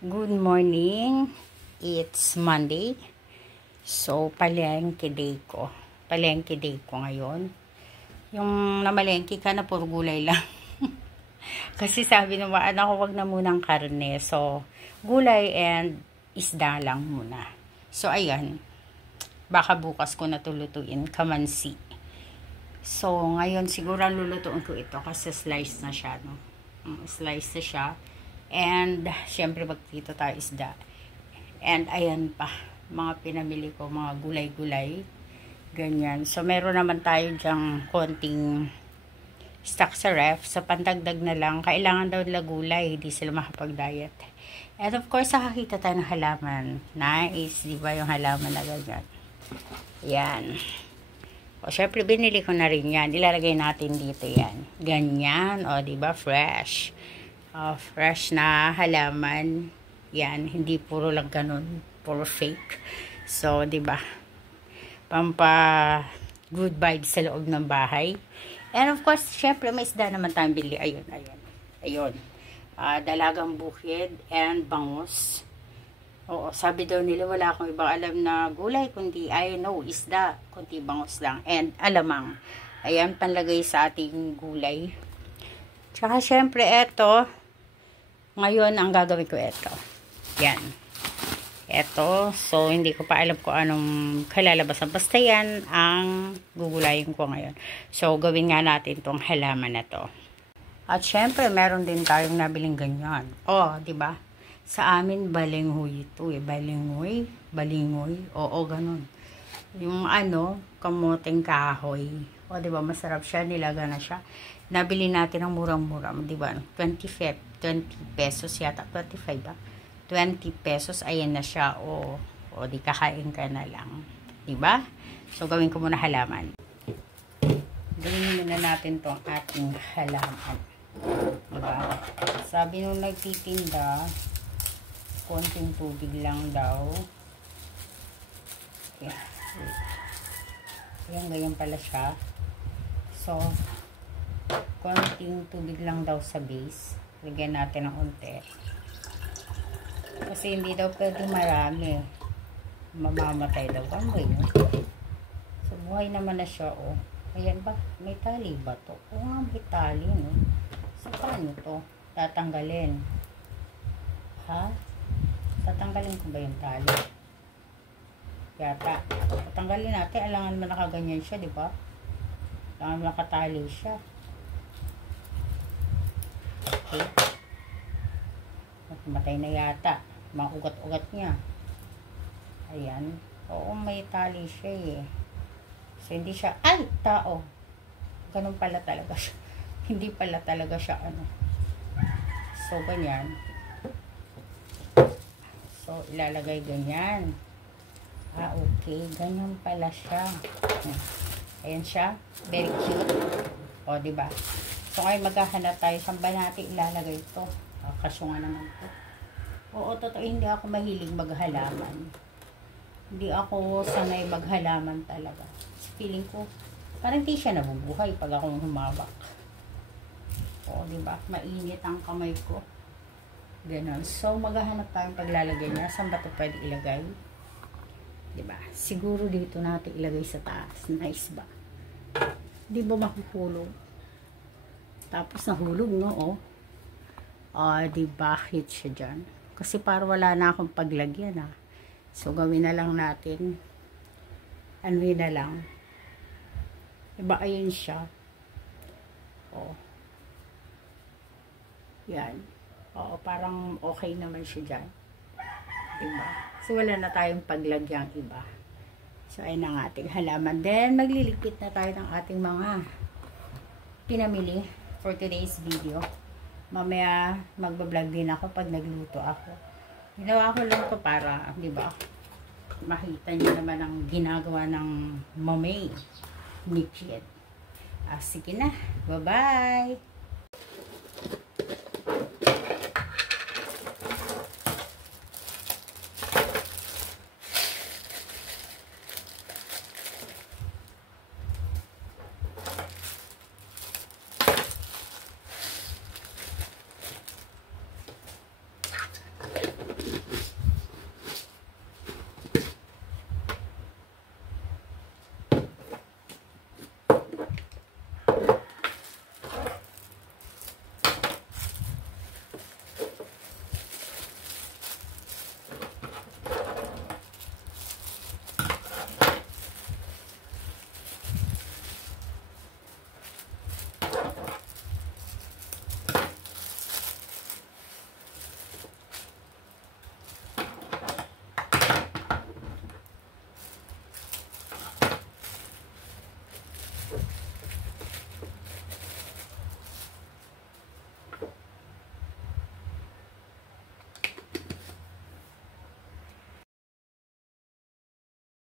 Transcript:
Good morning. It's Monday. So, palengke day ko. Palengke day ko ngayon. Yung namalengke ka na puro gulay lang. Kasi sabi ng mga anak ko, wag na munang karne. So, gulay and isda lang muna. So, ayan. Baka bukas ko na tulutuin. Kamansi. So, ngayon siguro lulutuin ko ito kasi slice na siya, no? Slice na siya. And, syempre, magtito tayo isda. And, ayan pa. Mga pinamili ko, mga gulay-gulay. Ganyan. So, meron naman tayo dyang konting stock sa ref. Sa pandagdag na lang, kailangan daw nila gulay. Hindi sila makapag-diet. And, of course, nakakita tayo ng halaman. Nice. Diba yung halaman na ganyan? Yan. O, syempre, binili ko na rin yan. Ilalagay natin dito yan. Ganyan. O, diba? Fresh. Fresh na halaman. Yan, hindi puro lang ganun, puro fake. So, 'di ba? Pampa good vibes sa loob ng bahay. And of course, syempre may isda naman tayong bili. Ayun. Dalagang bukid and bangus. Oo, sabi daw nila wala akong ibang alam na gulay kundi isda, kundi bangus lang and alamang. Ayan, panlagay sa ating gulay. Tsaka syempre eto, ngayon, ang gagawin ko ito. Yan. Ito. So, hindi ko pa alam kung anong kalalabasan. Basta yan ang gugulayin ko ngayon. So, gawin nga natin tong halaman na to. At syempre, meron din tayong nabiling ganyan. Oh, di ba? Sa amin, balinghoy ito eh. Balingoy. Oo, ganun. Yung kamoteng kahoy. O, di ba? Masarap siya. Nilaga na siya. Nabili natin ang murang-mura. Di ba? 20 pesos yata. 25 ba? 20 pesos. Ayan na siya. O di kakain ka na lang. Di ba? So, gawin ko muna halaman. Gawin muna natin tong ating halaman. Diba? Sabi nung nagtitinda, konting tubig lang daw. Ayan, ganyan pala siya. So, konting tubig lang daw sa base. Lagyan natin ng unti. Kasi hindi daw pwede marami. Mamamatay daw. Gamay mo. So, buhay naman na siya, oh. Ayan ba? May tali ba to? Oo nga, may tali, no? So, paano to? Tatanggalin. Ha? Tatanggalin ko ba yung tali? Yata. Tatanggalin natin. Alangan naman nakaganyan siya, di ba? Alangan naman nakatali siya. Okay. Matay na yata. Mga ugat-ugat niya. Ayan. Oo, may tali siya eh. So, hindi siya, tao. Ganun pala talaga siya. Hindi pala talaga siya, So, ganyan. So, ilalagay ganyan. Okay. Ganyan pala siya. Ayan siya. Very cute. O, diba? So, ngayon maghahanap tayo. Saan ba natin ilalagay ito? Kaso nga naman ito. Oo, totoo. Hindi ako mahilig maghalaman. Hindi ako sanay maghalaman talaga. Feeling ko, parang di siya nabubuhay pag akong humawak. Oo, diba? Mainit ang kamay ko. Ganon. So, maghahanap tayong paglalagay niya. Saan ba ito pwede ilagay? Diba? Siguro dito natin ilagay sa taas. Nice ba? Di ba makukulog? Tapos nahulog, no? Diba? Hit siya dyan. Kasi para wala na akong paglagyan, So, gawin na lang natin. Anuin na lang. Diba, ayun siya. Yan. Parang okay naman siya dyan. Diba? So, wala na tayong paglagyang iba. So, ayun ang ating halaman. Then, magliligpit na tayo ng ating mga pinamili for today's video. Mamaya magbablog din ako pag nagluto ako. Ginawa ko lang to para, di ba, makita niyo naman ang ginagawa ng mamay ni Kid. Sige na. Bye-bye!